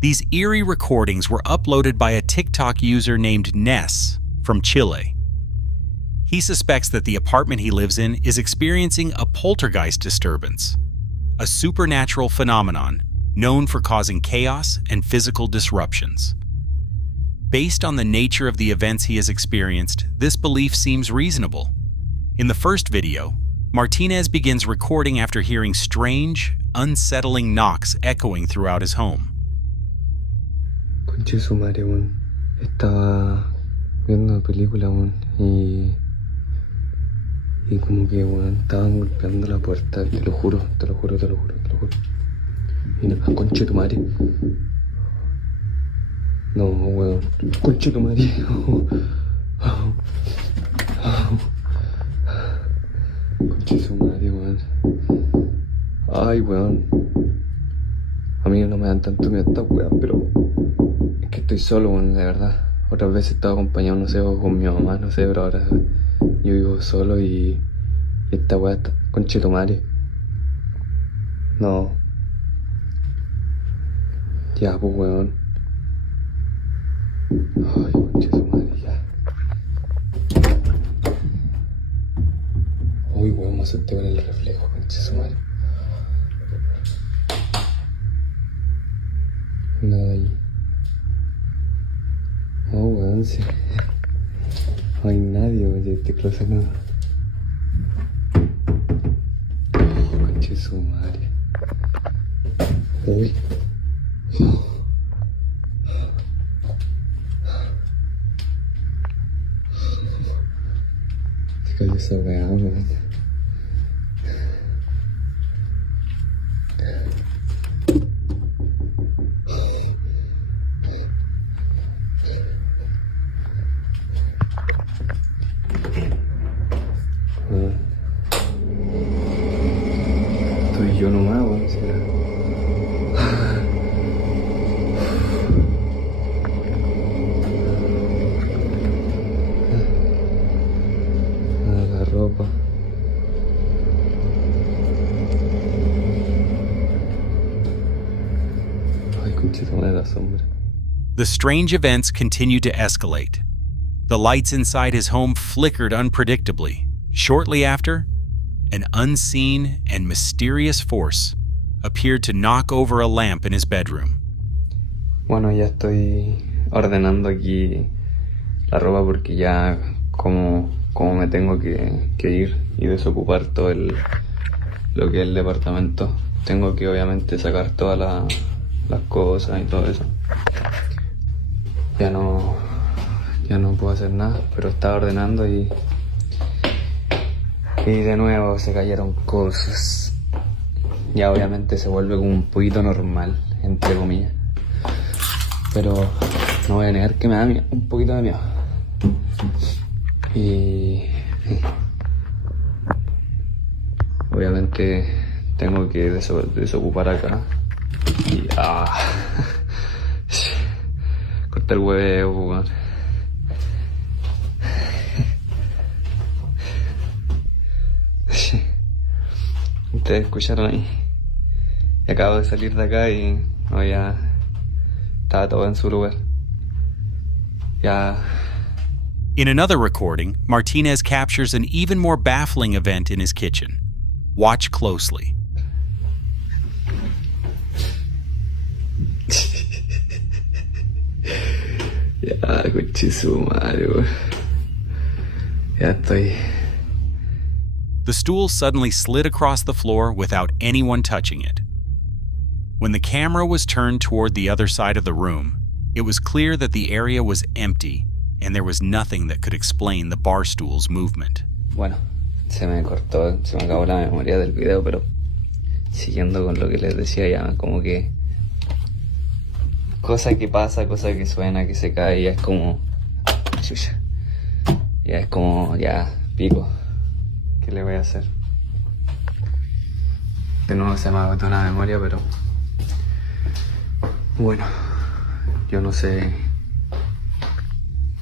These eerie recordings were uploaded by a TikTok user named Ness from Chile. He suspects that the apartment he lives in is experiencing a poltergeist disturbance, a supernatural phenomenon known for causing chaos and physical disruptions. Based on the nature of the events he has experienced, this belief seems reasonable. In the first video, Martinez begins recording after hearing strange, unsettling knocks echoing throughout his home. Conche su madre, weón. Estaba viendo una película, weón, y como que, weón, estaban golpeando la puerta, te lo juro. Y no, conche tu madre. No, weón. Conche tu madre. Conche su madre, weón. Ay, weón. A mí no me dan tanto miedo estas weas, pero es que estoy solo, weón, de verdad. Otras veces he estado acompañado, no sé, o con mi mamá, no sé, pero ahora yo vivo solo y esta wea está conche tu madre. No. Ya, pues, weón. Ay, conche su madre, ya. Uy, weón, me asusté con el reflejo, conche su madre. Nada ahí. Oh, weón, sí. No hay nadie, weón, de este closet no. Oh, conche su madre. Uy. Se cayó esa weá, weón. Estoy yo nomás, weón, será. La ropa. Ay, conchita madre, la sombra. The strange events continued to escalate. The lights inside his home flickered unpredictably. Shortly after, an unseen and mysterious force appeared to knock over a lamp in his bedroom. Bueno, ya estoy ordenando aquí la ropa porque ya como me tengo que ir y desocupar todo lo que es el departamento. Tengo que obviamente sacar todas las cosas y todo eso. Ya no puedo hacer nada, pero estaba ordenando y de nuevo se cayeron cosas. Ya obviamente se vuelve como un poquito normal, entre comillas. Pero no voy a negar que me da un poquito de miedo. Y obviamente tengo que desocupar acá. Y cortar el huevo, weón. Ustedes escucharon ahí. Y acabo de salir de acá y ya estaba todo en su lugar. Ya. In another recording, Martinez captures an even more baffling event in his kitchen. Watch closely. Ya, coche su madre, weón. Ya estoy. The stool suddenly slid across the floor without anyone touching it. When the camera was turned toward the other side of the room, it was clear that the area was empty and there was nothing that could explain the bar stool's movement. Bueno, se me acabó la memoria del video, pero siguiendo con lo que les decía ya, como que cosa que pasa, cosa que suena, que se cae, ya es como chucha. Ya es como, ya, pico. ¿Qué le voy a hacer? De nuevo se me agotó la memoria, pero bueno, yo no sé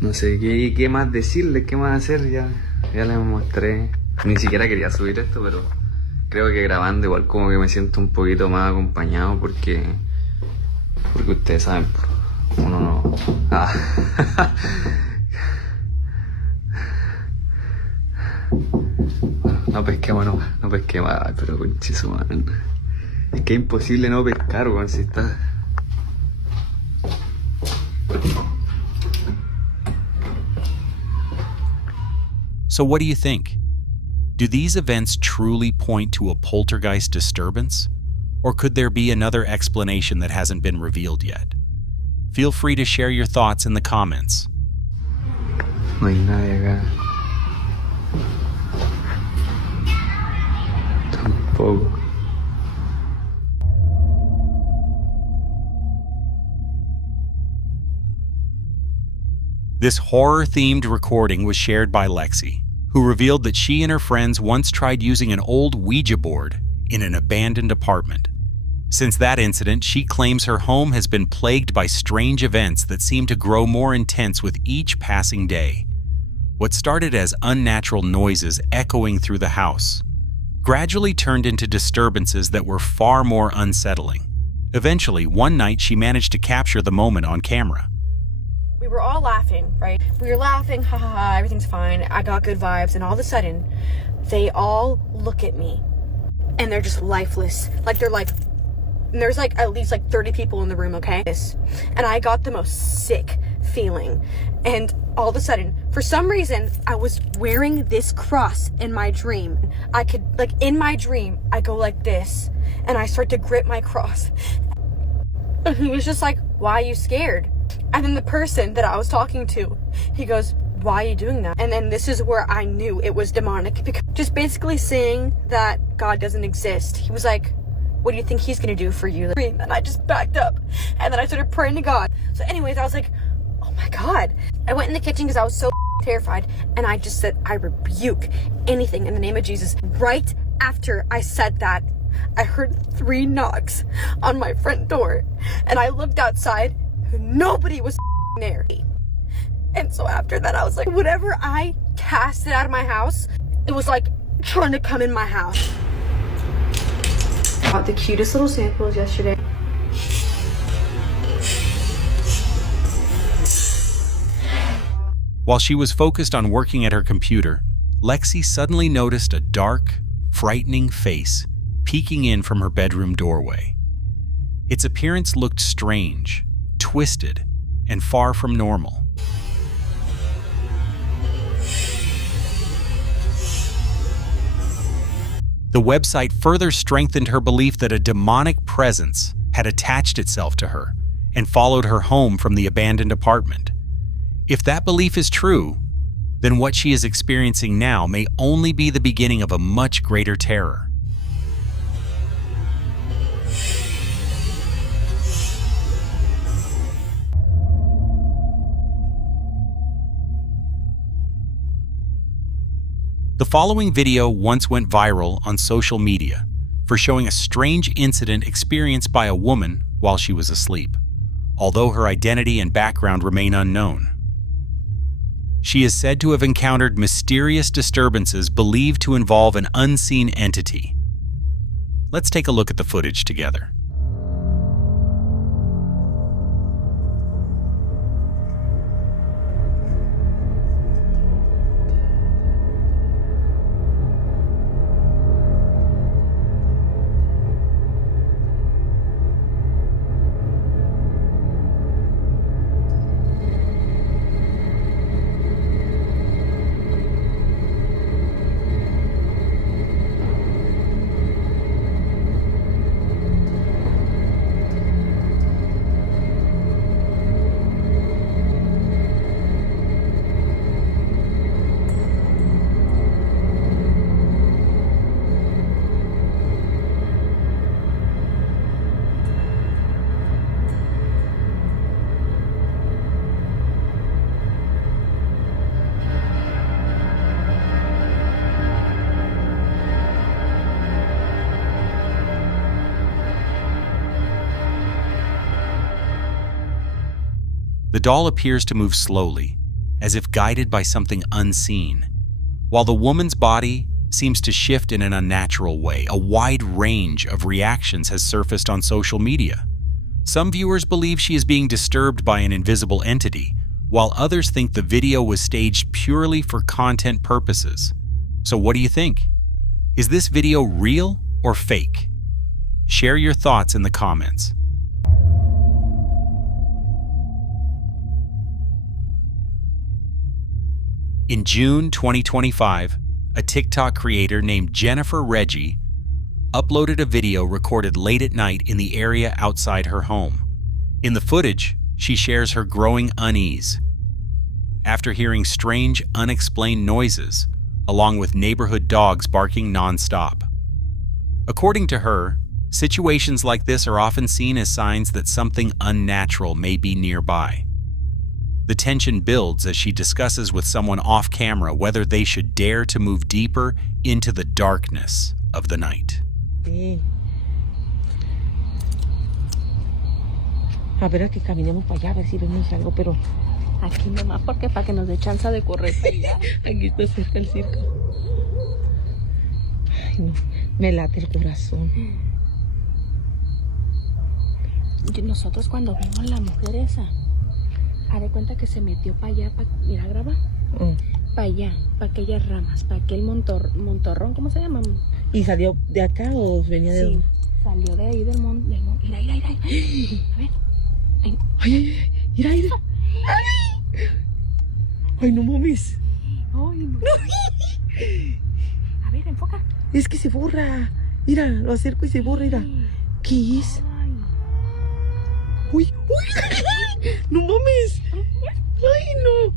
qué más decirles, qué más hacer. Ya les mostré. Ni siquiera quería subir esto, pero creo que grabando igual como que me siento un poquito más acompañado, porque Porque ustedes saben, uno no... Bueno, no pesquemos, no pesquemos. Ay, pero conchizo, man. Es que es imposible no pescar, weón, si está... So what do you think? Do these events truly point to a poltergeist disturbance? Or could there be another explanation that hasn't been revealed yet? Feel free to share your thoughts in the comments. No hay nadie acá. Tampoco. This horror-themed recording was shared by Lexi, who revealed that she and her friends once tried using an old Ouija board in an abandoned apartment. Since that incident, she claims her home has been plagued by strange events that seem to grow more intense with each passing day. What started as unnatural noises echoing through the house gradually turned into disturbances that were far more unsettling. Eventually, one night she managed to capture the moment on camera. We were all laughing, right? We were laughing, ha ha ha, everything's fine. I got good vibes, and all of a sudden, they all look at me, and they're just lifeless. And there's at least 30 people in the room, okay? And I got the most sick feeling. And all of a sudden, for some reason, I was wearing this cross in my dream. I could, in my dream, I go like this, and I start to grip my cross. And he was just like, why are you scared? And then the person that I was talking to, he goes, why are you doing that? And then this is where I knew it was demonic, because just basically saying that God doesn't exist. He was like, what do you think he's gonna do for you? And I just backed up, and then I started praying to God. So anyways, I was like, oh my God. I went in the kitchen because I was so terrified, and I just said, I rebuke anything in the name of Jesus. Right after I said that, I heard 3 knocks on my front door, and I looked outside. Nobody was there. And so after that, I was like, whatever I casted out of my house, it was like trying to come in my house. Got the cutest little samples yesterday. While she was focused on working at her computer, Lexi suddenly noticed a dark, frightening face peeking in from her bedroom doorway. Its appearance looked strange, twisted, and far from normal. The website further strengthened her belief that a demonic presence had attached itself to her and followed her home from the abandoned apartment. If that belief is true, then what she is experiencing now may only be the beginning of a much greater terror. The following video once went viral on social media for showing a strange incident experienced by a woman while she was asleep, although her identity and background remain unknown. She is said to have encountered mysterious disturbances believed to involve an unseen entity. Let's take a look at the footage together. The doll appears to move slowly, as if guided by something unseen, while the woman's body seems to shift in an unnatural way. A wide range of reactions has surfaced on social media. Some viewers believe she is being disturbed by an invisible entity, while others think the video was staged purely for content purposes. So what do you think? Is this video real or fake? Share your thoughts in the comments. In June 2025, a TikTok creator named Jennifer Reggie uploaded a video recorded late at night in the area outside her home. In the footage, she shares her growing unease after hearing strange, unexplained noises, along with neighborhood dogs barking nonstop. According to her, situations like this are often seen as signs that something unnatural may be nearby. The tension builds as she discusses with someone off camera whether they should dare to move deeper into the darkness of the night. Sí. A ver, a que caminemos para allá, a ver si vemos algo, pero aquí nomás porque para que nos dé chance de correr para allá. aquí está cerca el circo. Ay, no, me late el corazón. Nosotros cuando vimos la mujer esa, haz de cuenta que se metió para allá, mira, graba, para allá, para aquellas ramas, para aquel montorrón, ¿cómo se llama? ¿Y salió de acá o venía de Sí, salió de ahí del monte. Mira. A ver. Ay, mira. Ay, no mames. Ay, no. A ver, enfoca. Es que se borra. Mira, lo acerco y se borra, mira. ¿Qué es? Ay. Uy. No mames. Ay, no.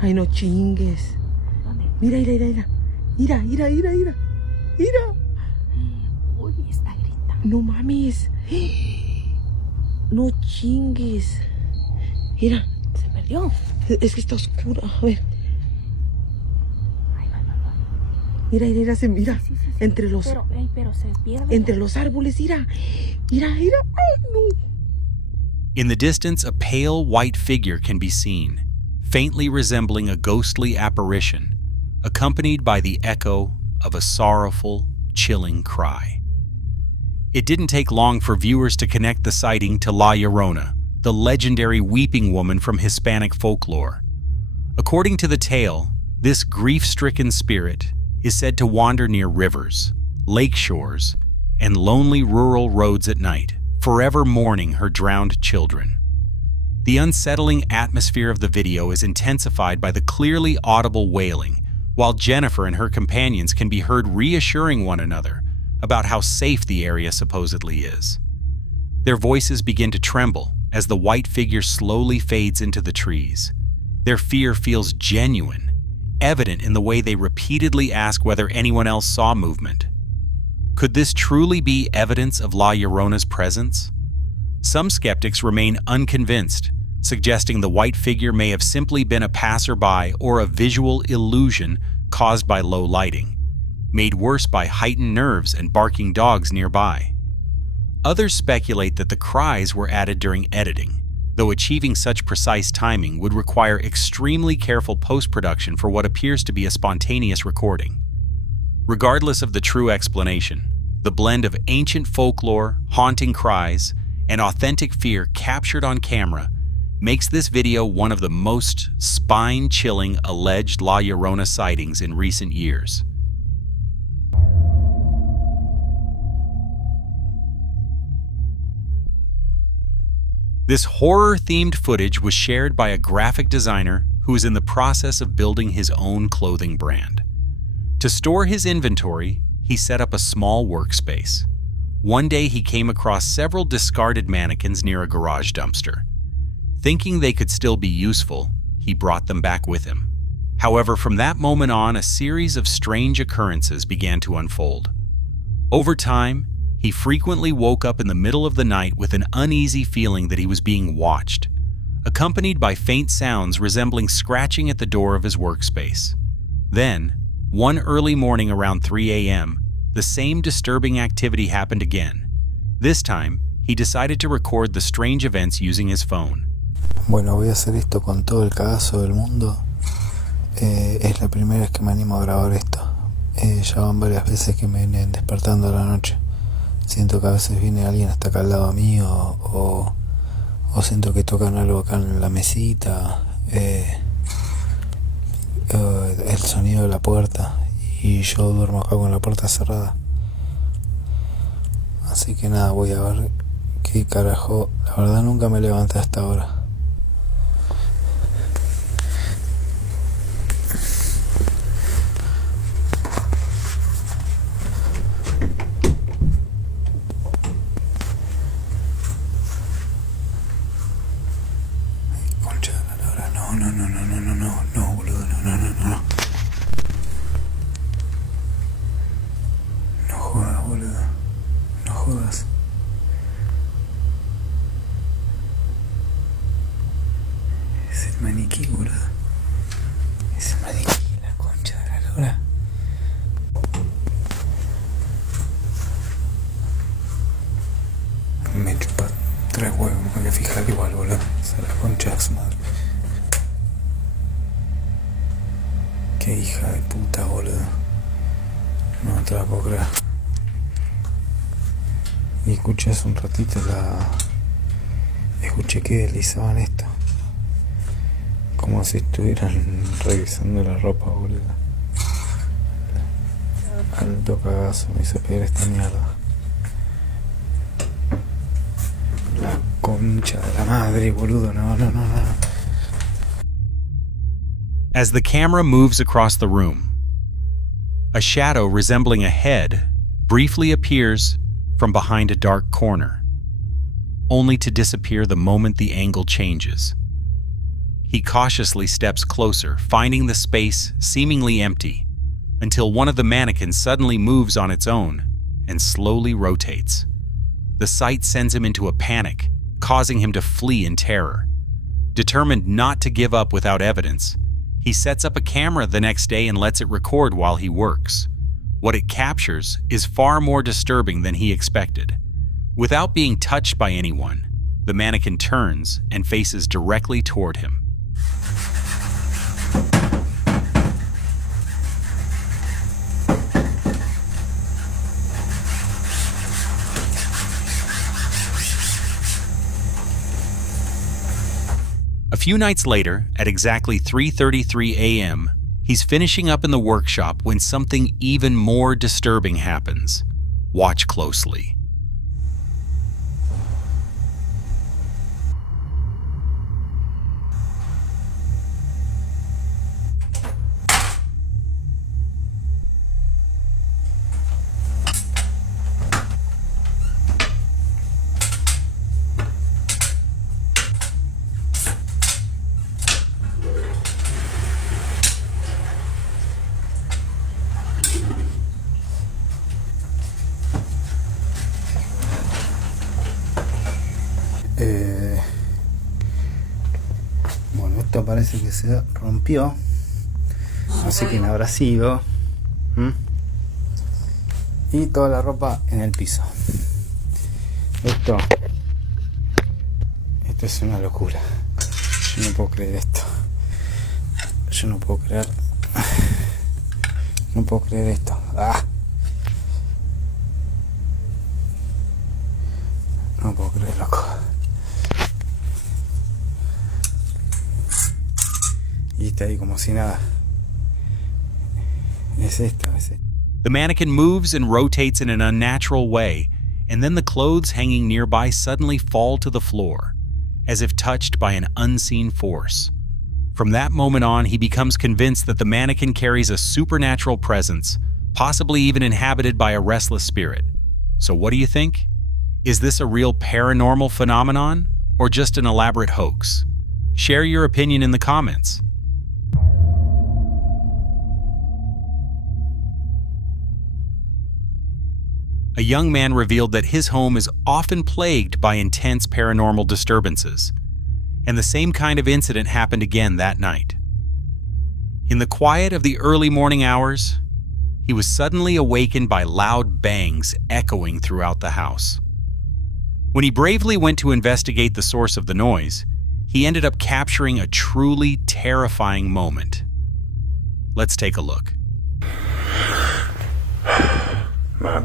Ay, no chingues. ¿Dónde? Mira. Mira. Uy, está gritando. No mames. No chingues. Mira. Se perdió. Es que está oscuro. A ver. Ay, va. Mira, se mira. Sí. Entre los... Pero se pierde. Entre los árboles, mira. Ay, no. In the distance, a pale white figure can be seen, faintly resembling a ghostly apparition, accompanied by the echo of a sorrowful, chilling cry. It didn't take long for viewers to connect the sighting to La Llorona, the legendary weeping woman from Hispanic folklore. According to the tale, this grief-stricken spirit is said to wander near rivers, lake shores, and lonely rural roads at night, forever mourning her drowned children. The unsettling atmosphere of the video is intensified by the clearly audible wailing, while Jennifer and her companions can be heard reassuring one another about how safe the area supposedly is. Their voices begin to tremble as the white figure slowly fades into the trees. Their fear feels genuine, evident in the way they repeatedly ask whether anyone else saw movement. Could this truly be evidence of La Llorona's presence? Some skeptics remain unconvinced, suggesting the white figure may have simply been a passerby or a visual illusion caused by low lighting, made worse by heightened nerves and barking dogs nearby. Others speculate that the cries were added during editing, though achieving such precise timing would require extremely careful post-production for what appears to be a spontaneous recording. Regardless of the true explanation, the blend of ancient folklore, haunting cries, and authentic fear captured on camera makes this video one of the most spine-chilling alleged La Llorona sightings in recent years. This horror-themed footage was shared by a graphic designer who is in the process of building his own clothing brand. To store his inventory, he set up a small workspace. One day he came across several discarded mannequins near a garage dumpster. Thinking they could still be useful, he brought them back with him. However, from that moment on, a series of strange occurrences began to unfold. Over time, he frequently woke up in the middle of the night with an uneasy feeling that he was being watched, accompanied by faint sounds resembling scratching at the door of his workspace. Then, one early morning around 3 a.m., the same disturbing activity happened again. This time, he decided to record the strange events using his phone. Bueno, voy a hacer esto con todo el cagazo del mundo. Es la primera vez que me animo a grabar esto. Ya van varias veces que me vienen despertando a la noche. Siento que a veces viene alguien hasta acá al lado mío, o siento que tocan algo acá en la mesita, el sonido de la puerta, y yo duermo acá con la puerta cerrada. Así que nada, voy a ver qué carajo. La verdad nunca me levanté hasta ahora. Concha de la lora, no, boludo, no. No jodas, boludo. No jodas. Es el maniquí, boludo. Es el maniquí, la concha de la lora. Me chupa 3 huevos, me voy a fijar igual, boludo. Se la concha de su madre. Qué hija de puta, boludo. No te la puedo creer. Y escuché hace un ratito escuché que deslizaban esto. Como si estuvieran revisando la ropa, boludo. Alto cagazo me hizo pegar esta mierda. La concha de la madre, boludo, no. As the camera moves across the room, a shadow resembling a head briefly appears from behind a dark corner, only to disappear the moment the angle changes. He cautiously steps closer, finding the space seemingly empty, until one of the mannequins suddenly moves on its own and slowly rotates. The sight sends him into a panic, causing him to flee in terror. Determined not to give up without evidence, he sets up a camera the next day and lets it record while he works. What it captures is far more disturbing than he expected. Without being touched by anyone, the mannequin turns and faces directly toward him. A few nights later, at exactly 3:33 a.m., he's finishing up in the workshop when something even more disturbing happens. Watch closely. Bueno, esto parece que se rompió. No sé quién habrá sido. Y toda la ropa en el piso. Esto es una locura. Yo no puedo creer esto. Yo no puedo creer. No puedo creer esto. No puedo creer, loco. Y está ahí como si nada. Es esto. The mannequin moves and rotates in an unnatural way, and then the clothes hanging nearby suddenly fall to the floor, as if touched by an unseen force. From that moment on, he becomes convinced that the mannequin carries a supernatural presence, possibly even inhabited by a restless spirit. So what do you think? Is this a real paranormal phenomenon, or just an elaborate hoax? Share your opinion in the comments. A young man revealed that his home is often plagued by intense paranormal disturbances, and the same kind of incident happened again that night. In the quiet of the early morning hours, he was suddenly awakened by loud bangs echoing throughout the house. When he bravely went to investigate the source of the noise, he ended up capturing a truly terrifying moment. Let's take a look.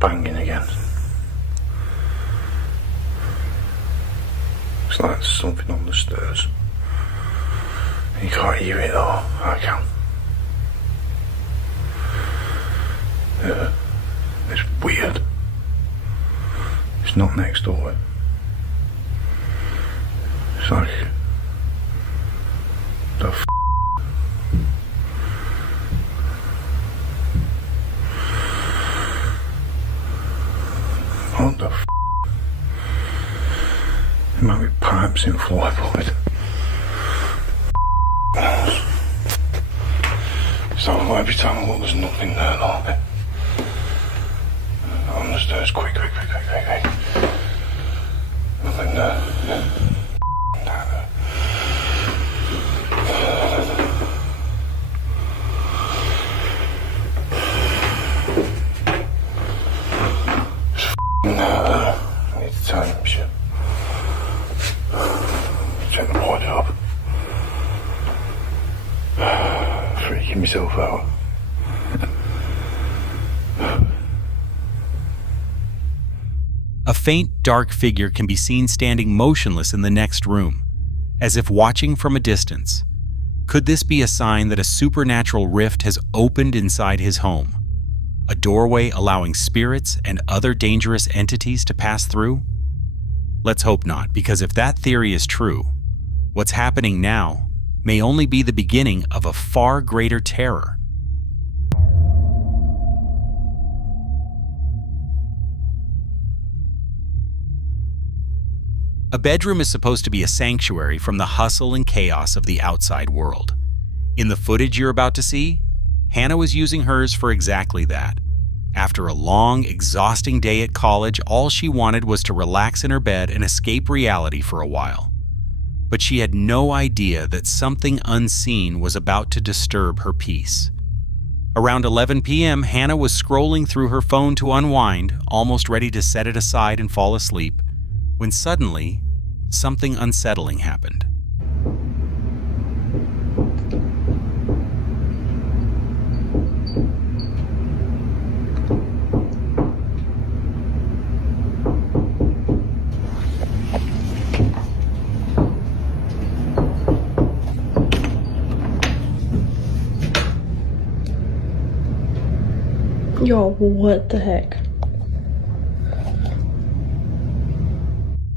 Banging again. It's like there's something on the stairs. You can't hear it though. I can. Yeah. It's weird. It's not next door. It's like... the f***. What the f***? There might be pipes in floorboard. So every time I look, there's nothing there, though. On the stairs, quick. Nothing there. Nada. There's nada. I need to tell you shit. Check the wardrobe. Freaking myself out. A faint, dark figure can be seen standing motionless in the next room, as if watching from a distance. Could this be a sign that a supernatural rift has opened inside his home? A doorway allowing spirits and other dangerous entities to pass through? Let's hope not, because if that theory is true, what's happening now may only be the beginning of a far greater terror. A bedroom is supposed to be a sanctuary from the hustle and chaos of the outside world. In the footage you're about to see, Hannah was using hers for exactly that. After a long, exhausting day at college, all she wanted was to relax in her bed and escape reality for a while. But she had no idea that something unseen was about to disturb her peace. Around 11 p.m., Hannah was scrolling through her phone to unwind, almost ready to set it aside and fall asleep, when suddenly, something unsettling happened. Yo, what the heck?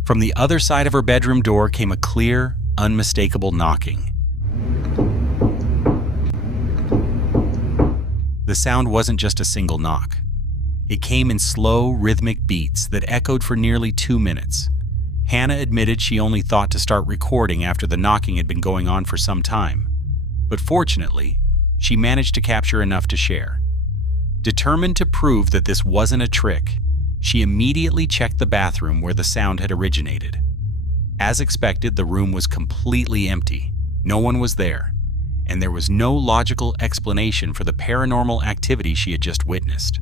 From the other side of her bedroom door came a clear, unmistakable knocking. The sound wasn't just a single knock. It came in slow, rhythmic beats that echoed for nearly 2 minutes. Hannah admitted she only thought to start recording after the knocking had been going on for some time. But fortunately, she managed to capture enough to share. Determined to prove that this wasn't a trick, she immediately checked the bathroom where the sound had originated. As expected, the room was completely empty. No one was there, and there was no logical explanation for the paranormal activity she had just witnessed.